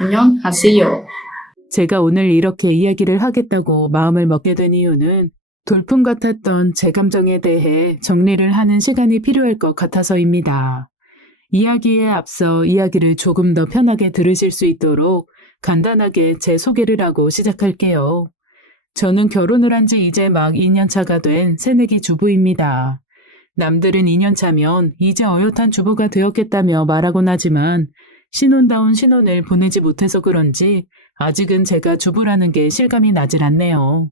안녕하세요. 제가 오늘 이렇게 이야기를 하겠다고 마음을 먹게 된 이유는 돌풍 같았던 제 감정에 대해 정리를 하는 시간이 필요할 것 같아서입니다. 이야기에 앞서 이야기를 조금 더 편하게 들으실 수 있도록 간단하게 제 소개를 하고 시작할게요. 저는 결혼을 한 지 이제 막 2년 차가 된 새내기 주부입니다. 남들은 2년 차면 이제 어엿한 주부가 되었겠다며 말하곤 하지만 신혼다운 신혼을 보내지 못해서 그런지 아직은 제가 주부라는 게 실감이 나질 않네요.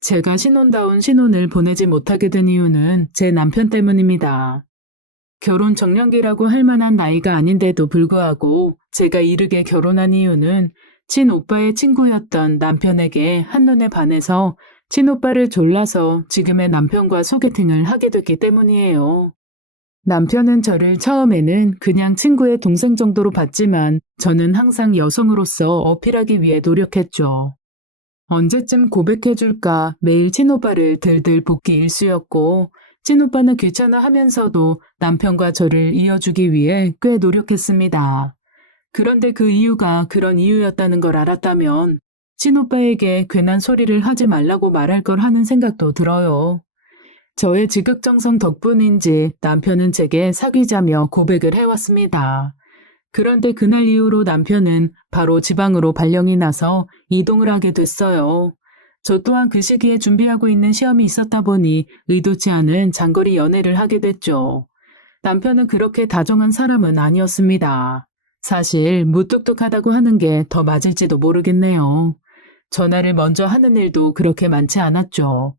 제가 신혼다운 신혼을 보내지 못하게 된 이유는 제 남편 때문입니다. 결혼 정년기라고 할 만한 나이가 아닌데도 불구하고 제가 이르게 결혼한 이유는 친오빠의 친구였던 남편에게 한눈에 반해서 친오빠를 졸라서 지금의 남편과 소개팅을 하게 됐기 때문이에요. 남편은 저를 처음에는 그냥 친구의 동생 정도로 봤지만 저는 항상 여성으로서 어필하기 위해 노력했죠. 언제쯤 고백해줄까 매일 친오빠를 들들 볶기 일쑤였고 친오빠는 귀찮아 하면서도 남편과 저를 이어주기 위해 꽤 노력했습니다. 그런데 그 이유가 그런 이유였다는 걸 알았다면 친오빠에게 괜한 소리를 하지 말라고 말할 걸 하는 생각도 들어요. 저의 지극정성 덕분인지 남편은 제게 사귀자며 고백을 해왔습니다. 그런데 그날 이후로 남편은 바로 지방으로 발령이 나서 이동을 하게 됐어요. 저 또한 그 시기에 준비하고 있는 시험이 있었다 보니 의도치 않은 장거리 연애를 하게 됐죠. 남편은 그렇게 다정한 사람은 아니었습니다. 사실 무뚝뚝하다고 하는 게 더 맞을지도 모르겠네요. 전화를 먼저 하는 일도 그렇게 많지 않았죠.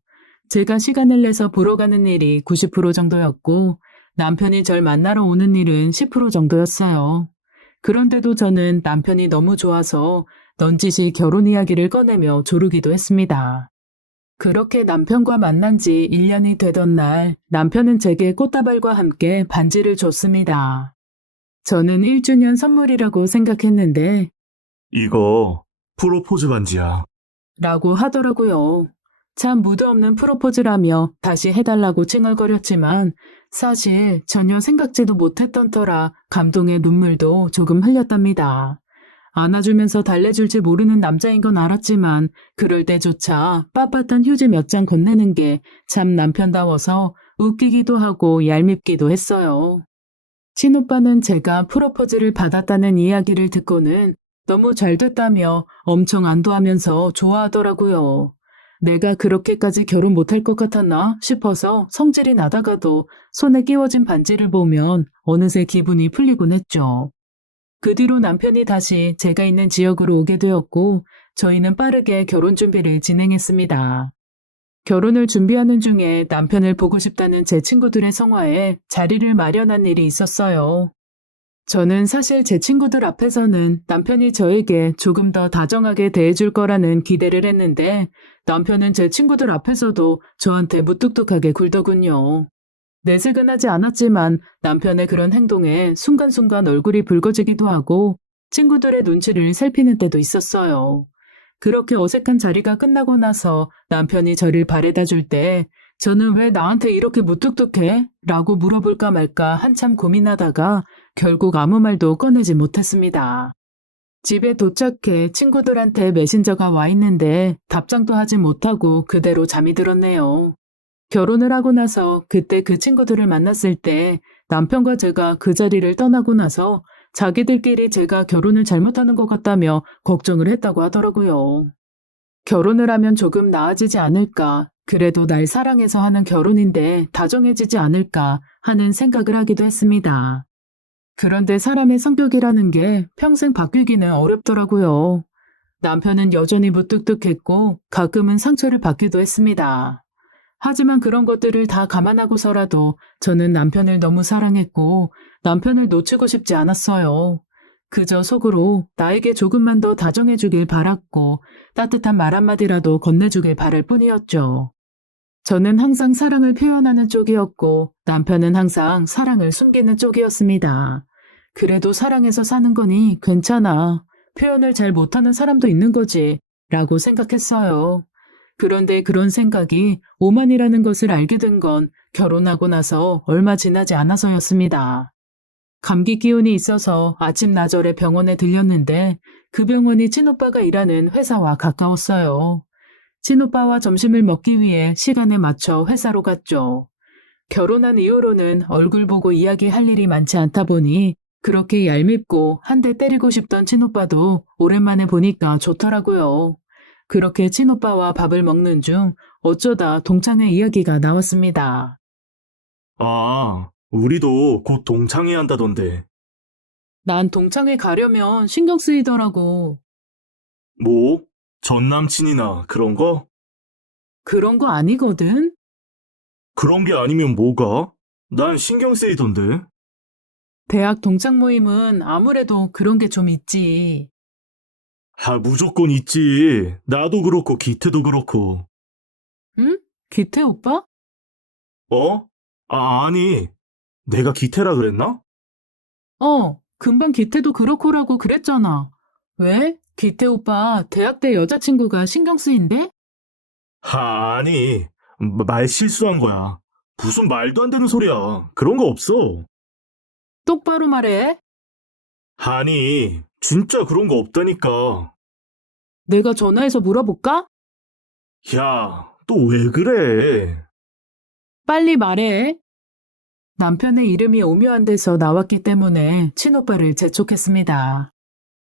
제가 시간을 내서 보러 가는 일이 90% 정도였고 남편이 절 만나러 오는 일은 10% 정도였어요. 그런데도 저는 남편이 너무 좋아서 넌지시 결혼 이야기를 꺼내며 조르기도 했습니다. 그렇게 남편과 만난 지 1년이 되던 날 남편은 제게 꽃다발과 함께 반지를 줬습니다. 저는 1주년 선물이라고 생각했는데 이거 프로포즈 반지야. 라고 하더라고요. 참 무드 없는 프로포즈라며 다시 해달라고 칭얼거렸지만 사실 전혀 생각지도 못했던 터라 감동의 눈물도 조금 흘렸답니다. 안아주면서 달래줄지 모르는 남자인 건 알았지만 그럴 때조차 빳빳한 휴지 몇 장 건네는 게 참 남편다워서 웃기기도 하고 얄밉기도 했어요. 친오빠는 제가 프로포즈를 받았다는 이야기를 듣고는 너무 잘 됐다며 엄청 안도하면서 좋아하더라고요. 내가 그렇게까지 결혼 못할 것 같았나 싶어서 성질이 나다가도 손에 끼워진 반지를 보면 어느새 기분이 풀리곤 했죠. 그 뒤로 남편이 다시 제가 있는 지역으로 오게 되었고 저희는 빠르게 결혼 준비를 진행했습니다. 결혼을 준비하는 중에 남편을 보고 싶다는 제 친구들의 성화에 자리를 마련한 일이 있었어요. 저는 사실 제 친구들 앞에서는 남편이 저에게 조금 더 다정하게 대해줄 거라는 기대를 했는데 남편은 제 친구들 앞에서도 저한테 무뚝뚝하게 굴더군요. 내색은 하지 않았지만 남편의 그런 행동에 순간순간 얼굴이 붉어지기도 하고 친구들의 눈치를 살피는 때도 있었어요. 그렇게 어색한 자리가 끝나고 나서 남편이 저를 바래다 줄 때 저는 왜 나한테 이렇게 무뚝뚝해? 라고 물어볼까 말까 한참 고민하다가 결국 아무 말도 꺼내지 못했습니다. 집에 도착해 친구들한테 메신저가 와 있는데 답장도 하지 못하고 그대로 잠이 들었네요. 결혼을 하고 나서 그때 그 친구들을 만났을 때 남편과 제가 그 자리를 떠나고 나서 자기들끼리 제가 결혼을 잘못하는 것 같다며 걱정을 했다고 하더라고요. 결혼을 하면 조금 나아지지 않을까, 그래도 날 사랑해서 하는 결혼인데 다정해지지 않을까 하는 생각을 하기도 했습니다. 그런데 사람의 성격이라는 게 평생 바뀌기는 어렵더라고요. 남편은 여전히 무뚝뚝했고 가끔은 상처를 받기도 했습니다. 하지만 그런 것들을 다 감안하고서라도 저는 남편을 너무 사랑했고 남편을 놓치고 싶지 않았어요. 그저 속으로 나에게 조금만 더 다정해주길 바랐고 따뜻한 말 한마디라도 건네주길 바랄 뿐이었죠. 저는 항상 사랑을 표현하는 쪽이었고 남편은 항상 사랑을 숨기는 쪽이었습니다. 그래도 사랑해서 사는 거니 괜찮아. 표현을 잘 못하는 사람도 있는 거지. 라고 생각했어요. 그런데 그런 생각이 오만이라는 것을 알게 된 건 결혼하고 나서 얼마 지나지 않아서였습니다. 감기 기운이 있어서 아침 나절에 병원에 들렸는데 그 병원이 친오빠가 일하는 회사와 가까웠어요. 친오빠와 점심을 먹기 위해 시간에 맞춰 회사로 갔죠. 결혼한 이후로는 얼굴 보고 이야기할 일이 많지 않다 보니 그렇게 얄밉고 한 대 때리고 싶던 친오빠도 오랜만에 보니까 좋더라고요. 그렇게 친오빠와 밥을 먹는 중 어쩌다 동창회 이야기가 나왔습니다. 아, 우리도 곧 동창회 한다던데. 난 동창회 가려면 신경 쓰이더라고. 뭐? 전 남친이나 그런 거? 그런 거 아니거든? 그런 게 아니면 뭐가? 난 신경 쓰이던데. 대학 동창 모임은 아무래도 그런 게 좀 있지. 아, 무조건 있지. 나도 그렇고 기태도 그렇고. 응? 기태 오빠? 어? 아, 아니. 내가 기태라 그랬나? 금방 기태도 그렇고라고 그랬잖아. 왜? 기태 오빠 대학 때 여자친구가 신경 쓰인대? 아니. 말 실수한 거야. 무슨 말도 안 되는 소리야. 그런 거 없어. 똑바로 말해. 아니, 진짜 그런 거 없다니까. 내가 전화해서 물어볼까? 야, 또 왜 그래? 빨리 말해. 남편의 이름이 오묘한 데서 나왔기 때문에 친오빠를 재촉했습니다.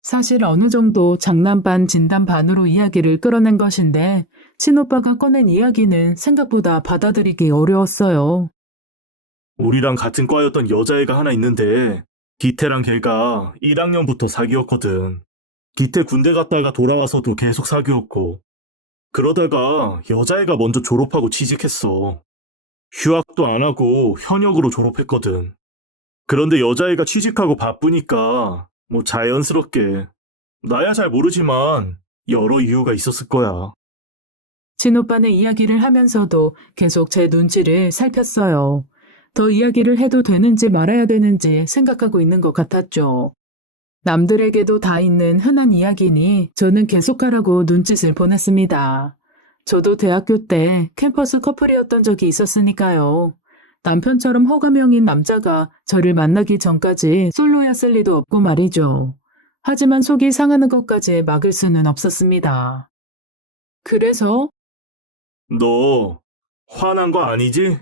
사실 어느 정도 장난 반 진담 반으로 이야기를 끌어낸 것인데 친오빠가 꺼낸 이야기는 생각보다 받아들이기 어려웠어요. 우리랑 같은 과였던 여자애가 하나 있는데, 기태랑 걔가 1학년부터 사귀었거든. 기태 군대 갔다가 돌아와서도 계속 사귀었고, 그러다가 여자애가 먼저 졸업하고 취직했어. 휴학도 안 하고 현역으로 졸업했거든. 그런데 여자애가 취직하고 바쁘니까 뭐 자연스럽게 나야 잘 모르지만 여러 이유가 있었을 거야. 친오빠는 이야기를 하면서도 계속 제 눈치를 살폈어요. 더 이야기를 해도 되는지 말아야 되는지 생각하고 있는 것 같았죠. 남들에게도 다 있는 흔한 이야기니 저는 계속하라고 눈짓을 보냈습니다. 저도 대학교 때 캠퍼스 커플이었던 적이 있었으니까요. 남편처럼 호감형인 남자가 저를 만나기 전까지 솔로였을 리도 없고 말이죠. 하지만 속이 상하는 것까지 막을 수는 없었습니다. 그래서 너 화난 거 아니지?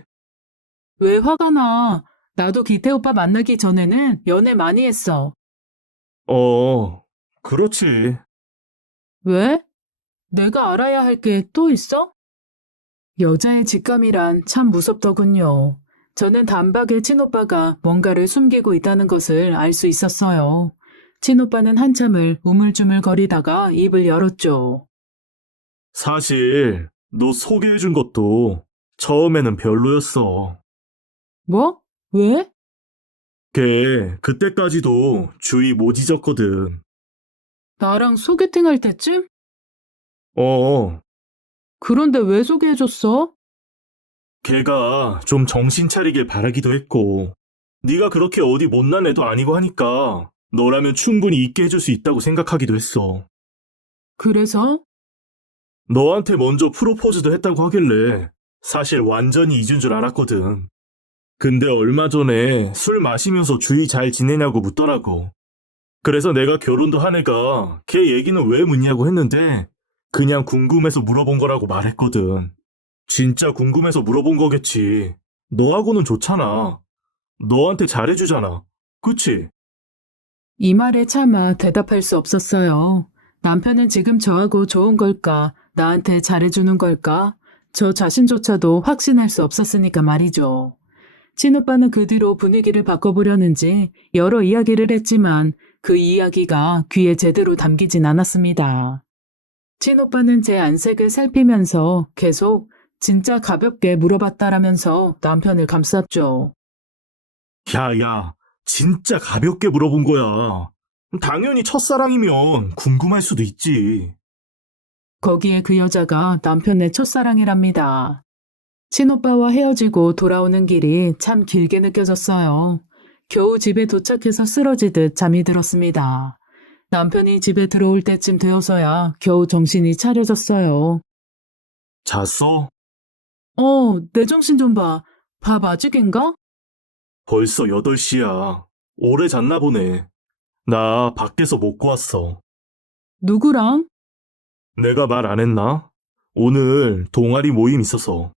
왜 화가 나? 나도 기태 오빠 만나기 전에는 연애 많이 했어. 그렇지. 왜? 내가 알아야 할 게 또 있어? 여자의 직감이란 참 무섭더군요. 저는 단박에 친오빠가 뭔가를 숨기고 있다는 것을 알 수 있었어요. 친오빠는 한참을 우물쭈물거리다가 입을 열었죠. 사실 너 소개해준 것도 처음에는 별로였어. 뭐? 왜? 걔 그때까지도 주의 못 잊었거든. 나랑 소개팅 할 때쯤? 어, 그런데 왜 소개해줬어? 걔가 좀 정신 차리길 바라기도 했고, 네가 그렇게 어디 못난 애도 아니고 하니까 너라면 충분히 있게 해줄 수 있다고 생각하기도 했어. 그래서? 너한테 먼저 프로포즈도 했다고 하길래 사실 완전히 잊은 줄 알았거든. 근데 얼마 전에 술 마시면서 주희 잘 지내냐고 묻더라고. 그래서 내가 결혼도 한 애가 걔 얘기는 왜 묻냐고 했는데 그냥 궁금해서 물어본 거라고 말했거든. 진짜 궁금해서 물어본 거겠지. 너하고는 좋잖아. 너한테 잘해주잖아. 그치? 이 말에 차마 대답할 수 없었어요. 남편은 지금 저하고 좋은 걸까? 나한테 잘해주는 걸까? 저 자신조차도 확신할 수 없었으니까 말이죠. 친오빠는 그 뒤로 분위기를 바꿔보려는지 여러 이야기를 했지만 그 이야기가 귀에 제대로 담기진 않았습니다. 친오빠는 제 안색을 살피면서 계속 진짜 가볍게 물어봤다라면서 남편을 감쌌죠. 야, 진짜 가볍게 물어본 거야. 당연히 첫사랑이면 궁금할 수도 있지. 거기에 그 여자가 남편의 첫사랑이랍니다. 친오빠와 헤어지고 돌아오는 길이 참 길게 느껴졌어요. 겨우 집에 도착해서 쓰러지듯 잠이 들었습니다. 남편이 집에 들어올 때쯤 되어서야 겨우 정신이 차려졌어요. 잤어? 내 정신 좀 봐. 밥 아직인가? 벌써 8시야. 오래 잤나 보네. 나 밖에서 먹고 왔어. 누구랑? 내가 말 안 했나? 오늘 동아리 모임 있어서.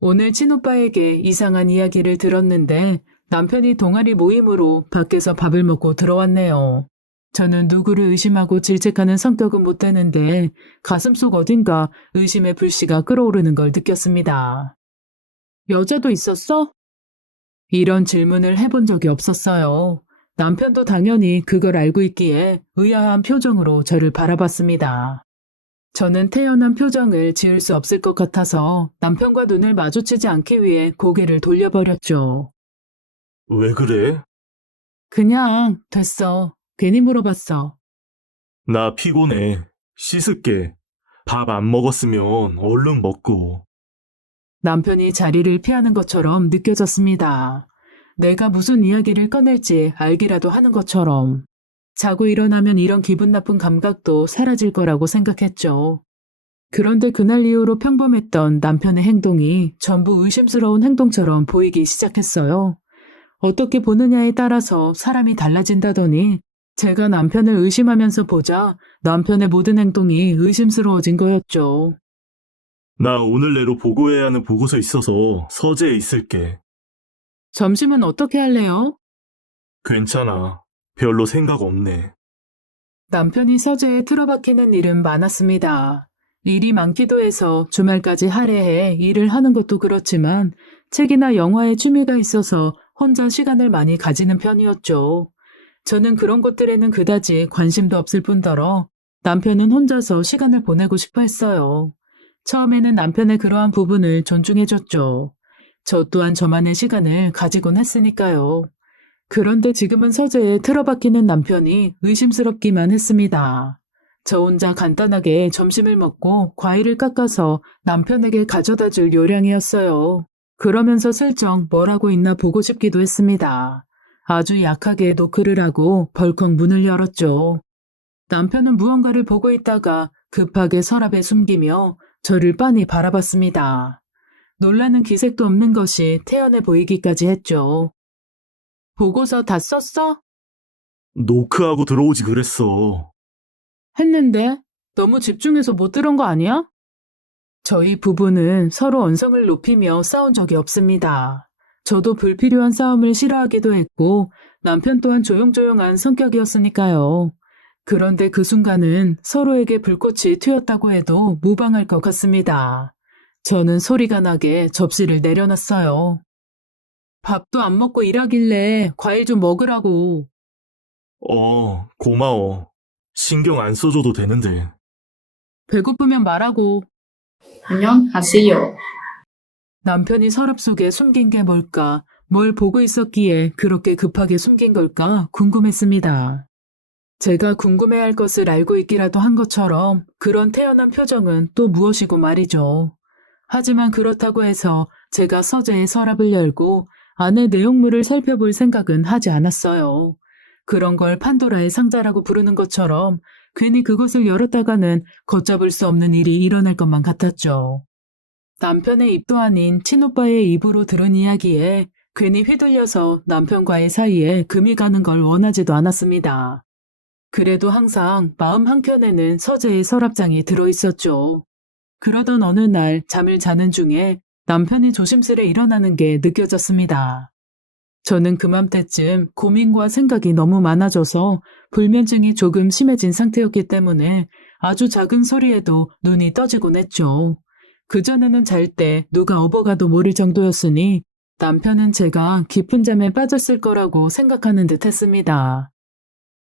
오늘 친오빠에게 이상한 이야기를 들었는데 남편이 동아리 모임으로 밖에서 밥을 먹고 들어왔네요. 저는 누구를 의심하고 질책하는 성격은 못 되는데 가슴속 어딘가 의심의 불씨가 끓어오르는 걸 느꼈습니다. 여자도 있었어? 이런 질문을 해본 적이 없었어요. 남편도 당연히 그걸 알고 있기에 의아한 표정으로 저를 바라봤습니다. 저는 태연한 표정을 지을 수 없을 것 같아서 남편과 눈을 마주치지 않기 위해 고개를 돌려버렸죠. 왜 그래? 그냥 됐어. 괜히 물어봤어. 나 피곤해. 씻을게. 밥 안 먹었으면 얼른 먹고. 남편이 자리를 피하는 것처럼 느껴졌습니다. 내가 무슨 이야기를 꺼낼지 알기라도 하는 것처럼. 자고 일어나면 이런 기분 나쁜 감각도 사라질 거라고 생각했죠. 그런데 그날 이후로 평범했던 남편의 행동이 전부 의심스러운 행동처럼 보이기 시작했어요. 어떻게 보느냐에 따라서 사람이 달라진다더니 제가 남편을 의심하면서 보자 남편의 모든 행동이 의심스러워진 거였죠. 나 오늘 내로 보고해야 하는 보고서 있어서 서재에 있을게. 점심은 어떻게 할래요? 괜찮아. 별로 생각 없네. 남편이 서재에 틀어박히는 일은 많았습니다. 일이 많기도 해서 주말까지 할애해 일을 하는 것도 그렇지만 책이나 영화에 취미가 있어서 혼자 시간을 많이 가지는 편이었죠. 저는 그런 것들에는 그다지 관심도 없을 뿐더러 남편은 혼자서 시간을 보내고 싶어 했어요. 처음에는 남편의 그러한 부분을 존중해줬죠. 저 또한 저만의 시간을 가지곤 했으니까요. 그런데 지금은 서재에 틀어박히는 남편이 의심스럽기만 했습니다. 저 혼자 간단하게 점심을 먹고 과일을 깎아서 남편에게 가져다 줄 요량이었어요. 그러면서 슬쩍 뭘 하고 있나 보고 싶기도 했습니다. 아주 약하게 노크를 하고 벌컥 문을 열었죠. 남편은 무언가를 보고 있다가 급하게 서랍에 숨기며 저를 빤히 바라봤습니다. 놀라는 기색도 없는 것이 태연해 보이기까지 했죠. 보고서 다 썼어? 노크하고 들어오지 그랬어. 했는데 너무 집중해서 못 들은 거 아니야? 저희 부부는 서로 언성을 높이며 싸운 적이 없습니다. 저도 불필요한 싸움을 싫어하기도 했고 남편 또한 조용조용한 성격이었으니까요. 그런데 그 순간은 서로에게 불꽃이 튀었다고 해도 무방할 것 같습니다. 저는 소리가 나게 접시를 내려놨어요. 밥도 안 먹고 일하길래 과일 좀 먹으라고. 고마워. 신경 안 써줘도 되는데. 배고프면 말하고. 안녕하세요. 남편이 서랍 속에 숨긴 게 뭘까, 뭘 보고 있었기에 그렇게 급하게 숨긴 걸까 궁금했습니다. 제가 궁금해할 것을 알고 있기라도 한 것처럼 그런 태연한 표정은 또 무엇이고 말이죠. 하지만 그렇다고 해서 제가 서재의 서랍을 열고 안의 내용물을 살펴볼 생각은 하지 않았어요. 그런 걸 판도라의 상자라고 부르는 것처럼 괜히 그것을 열었다가는 걷잡을 수 없는 일이 일어날 것만 같았죠. 남편의 입도 아닌 친오빠의 입으로 들은 이야기에 괜히 휘둘려서 남편과의 사이에 금이 가는 걸 원하지도 않았습니다. 그래도 항상 마음 한켠에는 서재의 서랍장이 들어있었죠. 그러던 어느 날 잠을 자는 중에 남편이 조심스레 일어나는 게 느껴졌습니다. 저는 그맘때쯤 고민과 생각이 너무 많아져서 불면증이 조금 심해진 상태였기 때문에 아주 작은 소리에도 눈이 떠지곤 했죠. 그전에는 잘 때 누가 업어가도 모를 정도였으니 남편은 제가 깊은 잠에 빠졌을 거라고 생각하는 듯 했습니다.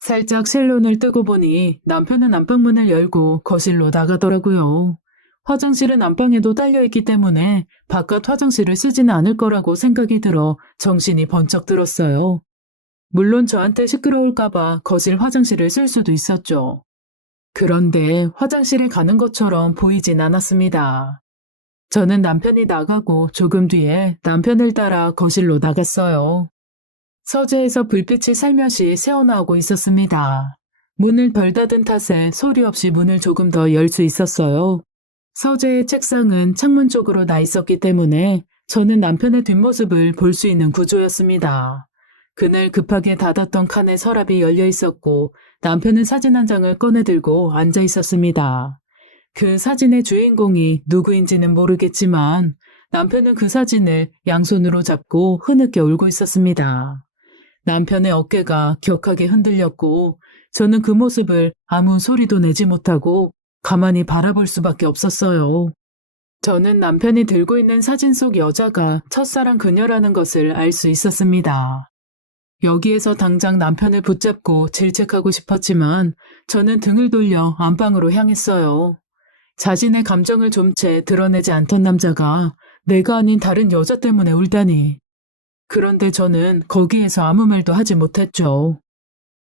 살짝 실눈을 뜨고 보니 남편은 안방문을 열고 거실로 나가더라고요. 화장실은 안방에도 딸려있기 때문에 바깥 화장실을 쓰지는 않을 거라고 생각이 들어 정신이 번쩍 들었어요. 물론 저한테 시끄러울까봐 거실 화장실을 쓸 수도 있었죠. 그런데 화장실에 가는 것처럼 보이진 않았습니다. 저는 남편이 나가고 조금 뒤에 남편을 따라 거실로 나갔어요. 서재에서 불빛이 살며시 새어나오고 있었습니다. 문을 덜 닫은 탓에 소리 없이 문을 조금 더 열 수 있었어요. 서재의 책상은 창문 쪽으로 나 있었기 때문에 저는 남편의 뒷모습을 볼 수 있는 구조였습니다. 그날 급하게 닫았던 칸에 서랍이 열려 있었고 남편은 사진 한 장을 꺼내 들고 앉아 있었습니다. 그 사진의 주인공이 누구인지는 모르겠지만 남편은 그 사진을 양손으로 잡고 흐느껴 울고 있었습니다. 남편의 어깨가 격하게 흔들렸고 저는 그 모습을 아무 소리도 내지 못하고 가만히 바라볼 수밖에 없었어요. 저는 남편이 들고 있는 사진 속 여자가 첫사랑 그녀라는 것을 알 수 있었습니다. 여기에서 당장 남편을 붙잡고 질책하고 싶었지만 저는 등을 돌려 안방으로 향했어요. 자신의 감정을 좀 채 드러내지 않던 남자가 내가 아닌 다른 여자 때문에 울다니. 그런데 저는 거기에서 아무 말도 하지 못했죠.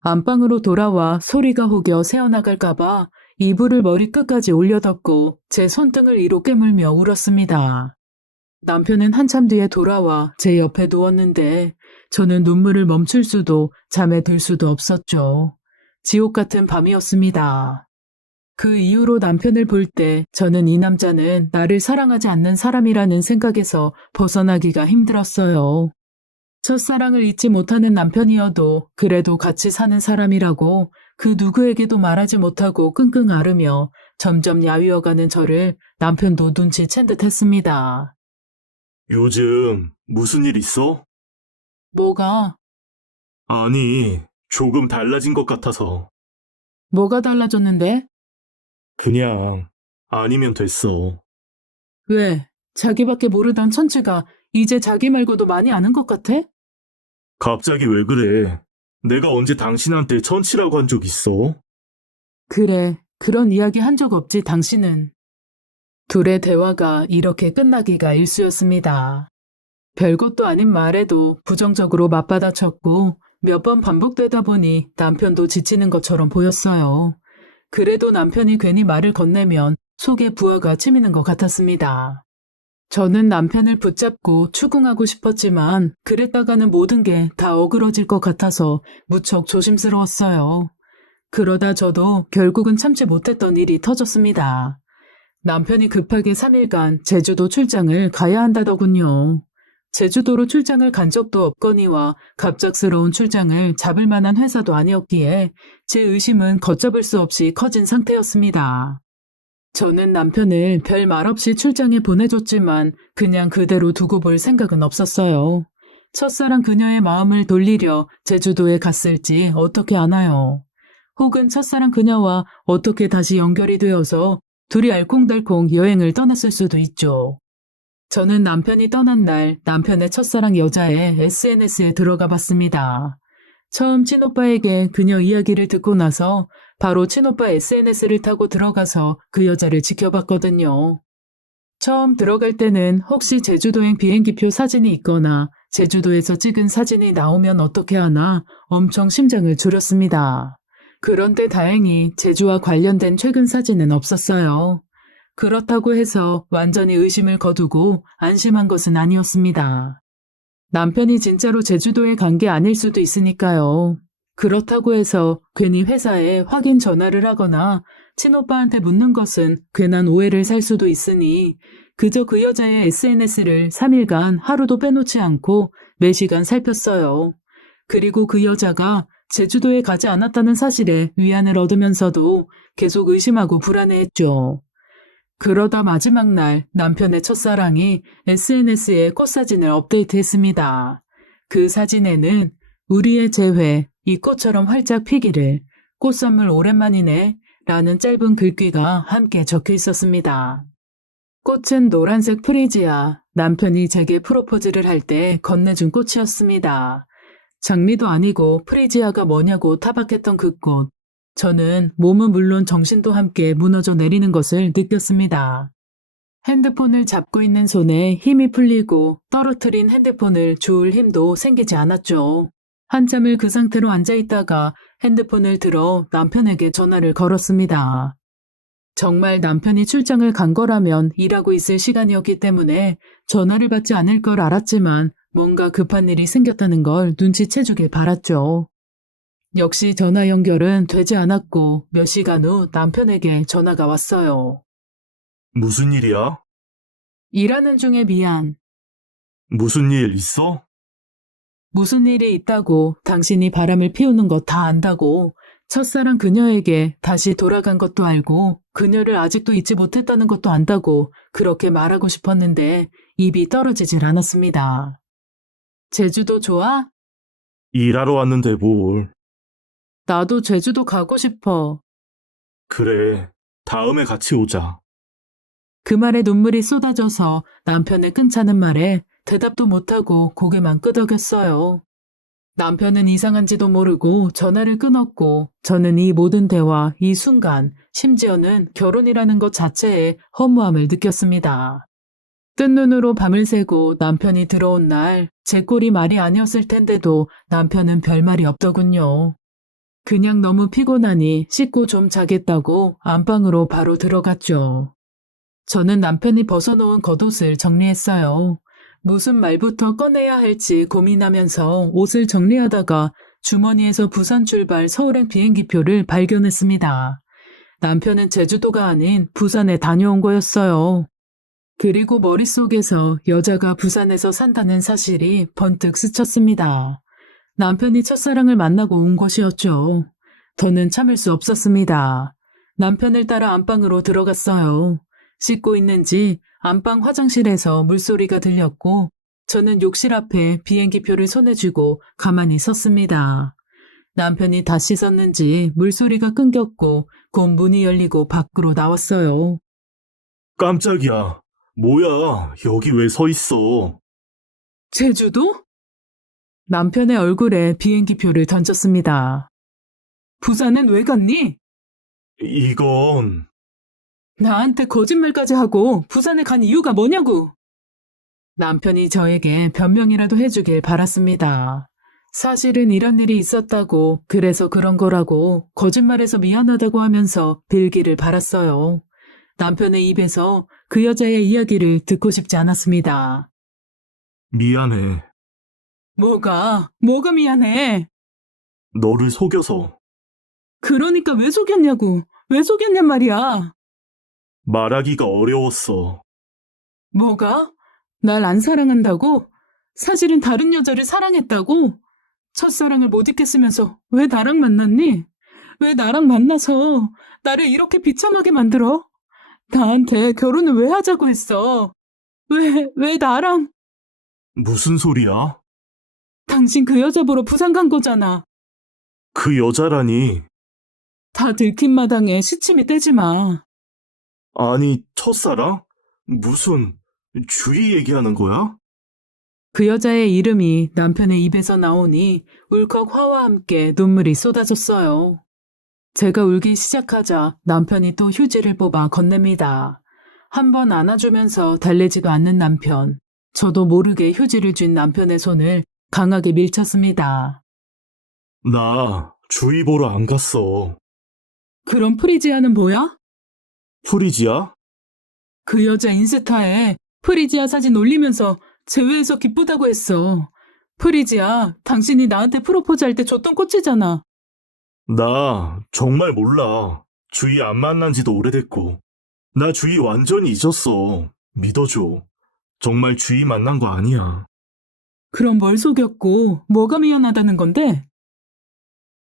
안방으로 돌아와 소리가 혹여 새어나갈까봐 이불을 머리끝까지 올려덮고 제 손등을 이로 깨물며 울었습니다. 남편은 한참 뒤에 돌아와 제 옆에 누웠는데 저는 눈물을 멈출 수도 잠에 들 수도 없었죠. 지옥 같은 밤이었습니다. 그 이후로 남편을 볼 때 저는 이 남자는 나를 사랑하지 않는 사람이라는 생각에서 벗어나기가 힘들었어요. 첫사랑을 잊지 못하는 남편이어도 그래도 같이 사는 사람이라고 그 누구에게도 말하지 못하고 끙끙 앓으며 점점 야위어가는 저를 남편도 눈치챈 듯 했습니다. 요즘 무슨 일 있어? 뭐가? 아니, 조금 달라진 것 같아서. 뭐가 달라졌는데? 그냥 아니면 됐어. 왜? 자기밖에 모르던 천치가 이제 자기 말고도 많이 아는 것 같아? 갑자기 왜 그래? 내가 언제 당신한테 천치라고 한 적 있어? 그래, 그런 이야기 한 적 없지 당신은. 둘의 대화가 이렇게 끝나기가 일쑤였습니다. 별것도 아닌 말에도 부정적으로 맞받아쳤고 몇 번 반복되다 보니 남편도 지치는 것처럼 보였어요. 그래도 남편이 괜히 말을 건네면 속에 부하가 치미는 것 같았습니다. 저는 남편을 붙잡고 추궁하고 싶었지만 그랬다가는 모든 게 다 어그러질 것 같아서 무척 조심스러웠어요. 그러다 저도 결국은 참지 못했던 일이 터졌습니다. 남편이 급하게 3일간 제주도 출장을 가야 한다더군요. 제주도로 출장을 간 적도 없거니와 갑작스러운 출장을 잡을 만한 회사도 아니었기에 제 의심은 걷잡을 수 없이 커진 상태였습니다. 저는 남편을 별 말 없이 출장에 보내줬지만 그냥 그대로 두고 볼 생각은 없었어요. 첫사랑 그녀의 마음을 돌리려 제주도에 갔을지 어떻게 아나요? 혹은 첫사랑 그녀와 어떻게 다시 연결이 되어서 둘이 알콩달콩 여행을 떠났을 수도 있죠. 저는 남편이 떠난 날 남편의 첫사랑 여자의 SNS에 들어가 봤습니다. 처음 친오빠에게 그녀 이야기를 듣고 나서 바로 친오빠 SNS를 타고 들어가서 그 여자를 지켜봤거든요. 처음 들어갈 때는 혹시 제주도행 비행기표 사진이 있거나 제주도에서 찍은 사진이 나오면 어떻게 하나 엄청 심장을 졸였습니다. 그런데 다행히 제주와 관련된 최근 사진은 없었어요. 그렇다고 해서 완전히 의심을 거두고 안심한 것은 아니었습니다. 남편이 진짜로 제주도에 간 게 아닐 수도 있으니까요. 그렇다고 해서 괜히 회사에 확인 전화를 하거나 친오빠한테 묻는 것은 괜한 오해를 살 수도 있으니 그저 그 여자의 SNS를 3일간 하루도 빼놓지 않고 매시간 살폈어요. 그리고 그 여자가 제주도에 가지 않았다는 사실에 위안을 얻으면서도 계속 의심하고 불안해했죠. 그러다 마지막 날 남편의 첫사랑이 SNS에 꽃사진을 업데이트했습니다. 그 사진에는 우리의 재회, 이 꽃처럼 활짝 피기를, 꽃선물 오랜만이네 라는 짧은 글귀가 함께 적혀 있었습니다. 꽃은 노란색 프리지아, 남편이 제게 프로포즈를 할 때 건네준 꽃이었습니다. 장미도 아니고 프리지아가 뭐냐고 타박했던 그 꽃. 저는 몸은 물론 정신도 함께 무너져 내리는 것을 느꼈습니다. 핸드폰을 잡고 있는 손에 힘이 풀리고 떨어뜨린 핸드폰을 주울 힘도 생기지 않았죠. 한참을 그 상태로 앉아있다가 핸드폰을 들어 남편에게 전화를 걸었습니다. 정말 남편이 출장을 간 거라면 일하고 있을 시간이었기 때문에 전화를 받지 않을 걸 알았지만 뭔가 급한 일이 생겼다는 걸 눈치채주길 바랐죠. 역시 전화 연결은 되지 않았고 몇 시간 후 남편에게 전화가 왔어요. 무슨 일이야? 일하는 중에 미안. 무슨 일 있어? 무슨 일이 있다고 당신이 바람을 피우는 거 다 안다고 첫사랑 그녀에게 다시 돌아간 것도 알고 그녀를 아직도 잊지 못했다는 것도 안다고 그렇게 말하고 싶었는데 입이 떨어지질 않았습니다. 제주도 좋아? 일하러 왔는데 뭘. 나도 제주도 가고 싶어. 그래, 다음에 같이 오자. 그 말에 눈물이 쏟아져서 남편의 끈차는 말에 대답도 못하고 고개만 끄덕였어요. 남편은 이상한지도 모르고 전화를 끊었고 저는 이 모든 대화, 이 순간, 심지어는 결혼이라는 것 자체에 허무함을 느꼈습니다. 뜬 눈으로 밤을 새고 남편이 들어온 날 제 꼴이 말이 아니었을 텐데도 남편은 별말이 없더군요. 그냥 너무 피곤하니 씻고 좀 자겠다고 안방으로 바로 들어갔죠. 저는 남편이 벗어놓은 겉옷을 정리했어요. 무슨 말부터 꺼내야 할지 고민하면서 옷을 정리하다가 주머니에서 부산 출발 서울행 비행기표를 발견했습니다. 남편은 제주도가 아닌 부산에 다녀온 거였어요. 그리고 머릿속에서 여자가 부산에서 산다는 사실이 번뜩 스쳤습니다. 남편이 첫사랑을 만나고 온 것이었죠. 더는 참을 수 없었습니다. 남편을 따라 안방으로 들어갔어요. 씻고 있는지 안방 화장실에서 물소리가 들렸고 저는 욕실 앞에 비행기표를 손에 쥐고 가만히 섰습니다. 남편이 다 씻었는지 물소리가 끊겼고 곧 문이 열리고 밖으로 나왔어요. 깜짝이야. 뭐야, 여기 왜 서 있어? 제주도? 남편의 얼굴에 비행기표를 던졌습니다. 부산엔 왜 갔니? 이건... 나한테 거짓말까지 하고 부산에 간 이유가 뭐냐고? 남편이 저에게 변명이라도 해주길 바랐습니다. 사실은 이런 일이 있었다고, 그래서 그런 거라고, 거짓말해서 미안하다고 하면서 빌기를 바랐어요. 남편의 입에서 그 여자의 이야기를 듣고 싶지 않았습니다. 미안해. 뭐가 미안해? 너를 속여서. 그러니까 왜 속였냐고, 왜 속였냔 말이야. 말하기가 어려웠어. 뭐가? 날 안 사랑한다고? 사실은 다른 여자를 사랑했다고? 첫사랑을 못 잊겠으면서 왜 나랑 만났니? 왜 나랑 만나서 나를 이렇게 비참하게 만들어? 나한테 결혼을 왜 하자고 했어? 왜 나랑? 무슨 소리야? 당신 그 여자 보러 부산 간 거잖아. 그 여자라니. 다 들킨 마당에 시침이 떼지 마. 아니, 첫사랑? 무슨... 주희 얘기하는 거야? 그 여자의 이름이 남편의 입에서 나오니 울컥 화와 함께 눈물이 쏟아졌어요. 제가 울기 시작하자 남편이 또 휴지를 뽑아 건넵니다. 한 번 안아주면서 달래지도 않는 남편. 저도 모르게 휴지를 쥔 남편의 손을 강하게 밀쳤습니다. 나 주희 보러 안 갔어. 그럼 프리지아는 뭐야? 프리지야? 그 여자 인스타에 프리지아 사진 올리면서 제외해서 기쁘다고 했어. 프리지아, 당신이 나한테 프로포즈 할 때 줬던 꽃이잖아. 나 정말 몰라. 주희 안 만난 지도 오래됐고. 나 주희 완전히 잊었어. 믿어줘. 정말 주희 만난 거 아니야. 그럼 뭘 속였고 뭐가 미안하다는 건데?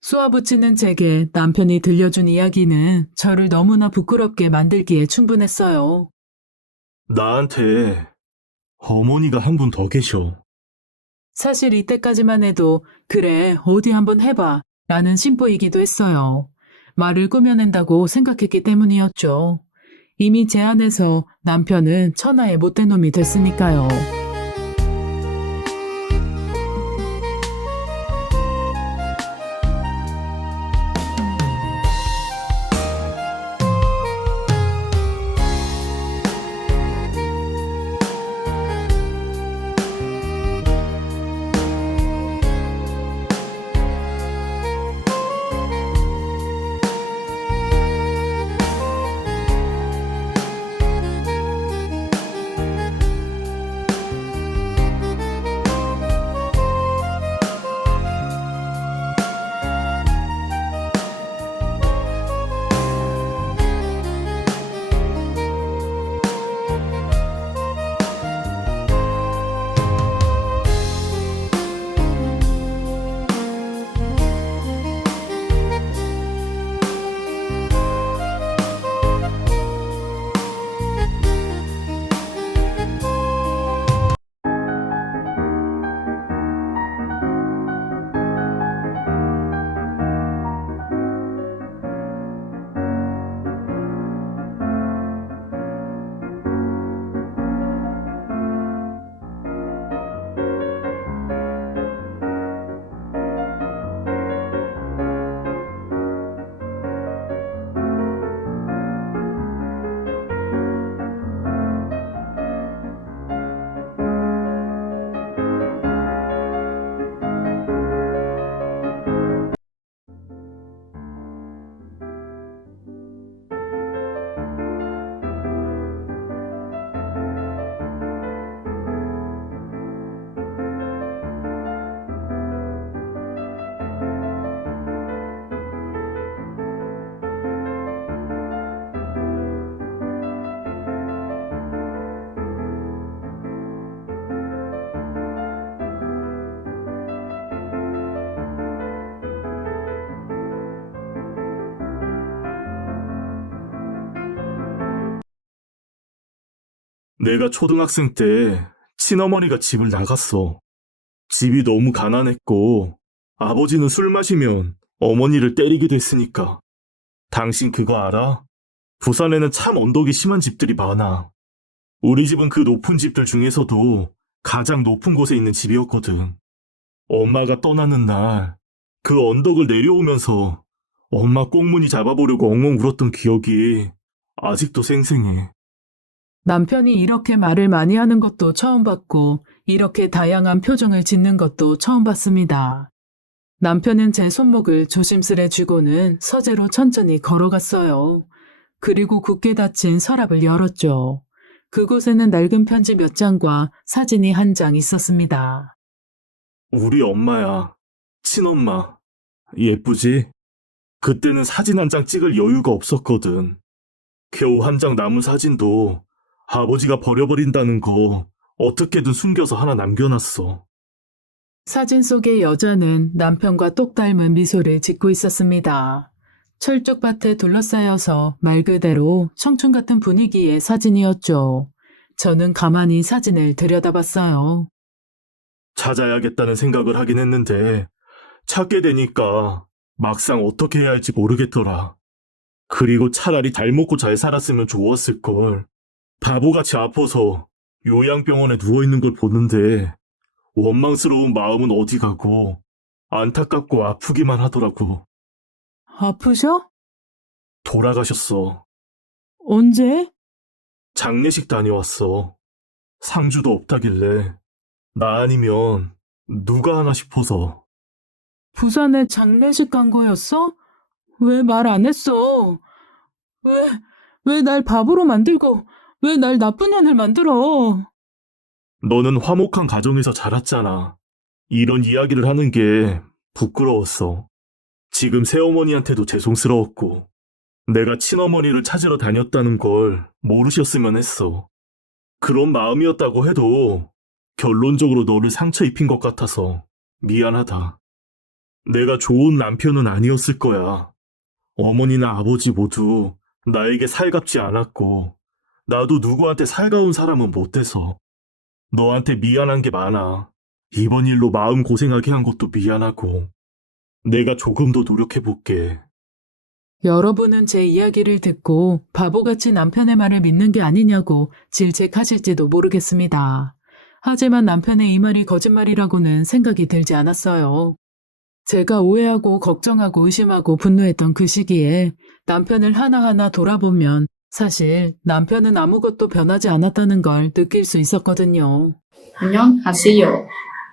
쏘아붙이는 제게 남편이 들려준 이야기는 저를 너무나 부끄럽게 만들기에 충분했어요. 나한테 어머니가 한 분 더 계셔. 사실 이때까지만 해도 그래 어디 한번 해봐 라는 심보이기도 했어요. 말을 꾸며낸다고 생각했기 때문이었죠. 이미 제 안에서 남편은 천하의 못된 놈이 됐으니까요. 내가 초등학생 때 친어머니가 집을 나갔어. 집이 너무 가난했고 아버지는 술 마시면 어머니를 때리기도 했으니까. 당신 그거 알아? 부산에는 참 언덕이 심한 집들이 많아. 우리 집은 그 높은 집들 중에서도 가장 높은 곳에 있는 집이었거든. 엄마가 떠나는 날, 그 언덕을 내려오면서 엄마 꽁무니 잡아보려고 엉엉 울었던 기억이 아직도 생생해. 남편이 이렇게 말을 많이 하는 것도 처음 봤고, 이렇게 다양한 표정을 짓는 것도 처음 봤습니다. 남편은 제 손목을 조심스레 쥐고는 서재로 천천히 걸어갔어요. 그리고 굳게 닫힌 서랍을 열었죠. 그곳에는 낡은 편지 몇 장과 사진이 한 장 있었습니다. 우리 엄마야. 친엄마. 예쁘지? 그때는 사진 한 장 찍을 여유가 없었거든. 겨우 한 장 남은 사진도 아버지가 버려버린다는 거 어떻게든 숨겨서 하나 남겨놨어. 사진 속의 여자는 남편과 똑 닮은 미소를 짓고 있었습니다. 철쭉밭에 둘러싸여서 말 그대로 청춘 같은 분위기의 사진이었죠. 저는 가만히 사진을 들여다봤어요. 찾아야겠다는 생각을 하긴 했는데 찾게 되니까 막상 어떻게 해야 할지 모르겠더라. 그리고 차라리 잘 먹고 잘 살았으면 좋았을걸. 바보같이 아파서 요양병원에 누워있는 걸 보는데 원망스러운 마음은 어디 가고 안타깝고 아프기만 하더라고. 아프셔? 돌아가셨어. 언제? 장례식 다녀왔어. 상주도 없다길래 나 아니면 누가 하나 싶어서. 부산에 장례식 간 거였어? 왜 말 안 했어? 왜 날 바보로 만들고, 왜 날 나쁜 년을 만들어? 너는 화목한 가정에서 자랐잖아. 이런 이야기를 하는 게 부끄러웠어. 지금 새어머니한테도 죄송스러웠고, 내가 친어머니를 찾으러 다녔다는 걸 모르셨으면 했어. 그런 마음이었다고 해도 결론적으로 너를 상처 입힌 것 같아서 미안하다. 내가 좋은 남편은 아니었을 거야. 어머니나 아버지 모두 나에게 살갑지 않았고, 나도 누구한테 살가운 사람은 못 돼서. 너한테 미안한 게 많아. 이번 일로 마음 고생하게 한 것도 미안하고. 내가 조금 더 노력해볼게. 여러분은 제 이야기를 듣고 바보같이 남편의 말을 믿는 게 아니냐고 질책하실지도 모르겠습니다. 하지만 남편의 이 말이 거짓말이라고는 생각이 들지 않았어요. 제가 오해하고 걱정하고 의심하고 분노했던 그 시기에 남편을 하나하나 돌아보면 사실 남편은 아무것도 변하지 않았다는 걸 느낄 수 있었거든요. 안녕하세요.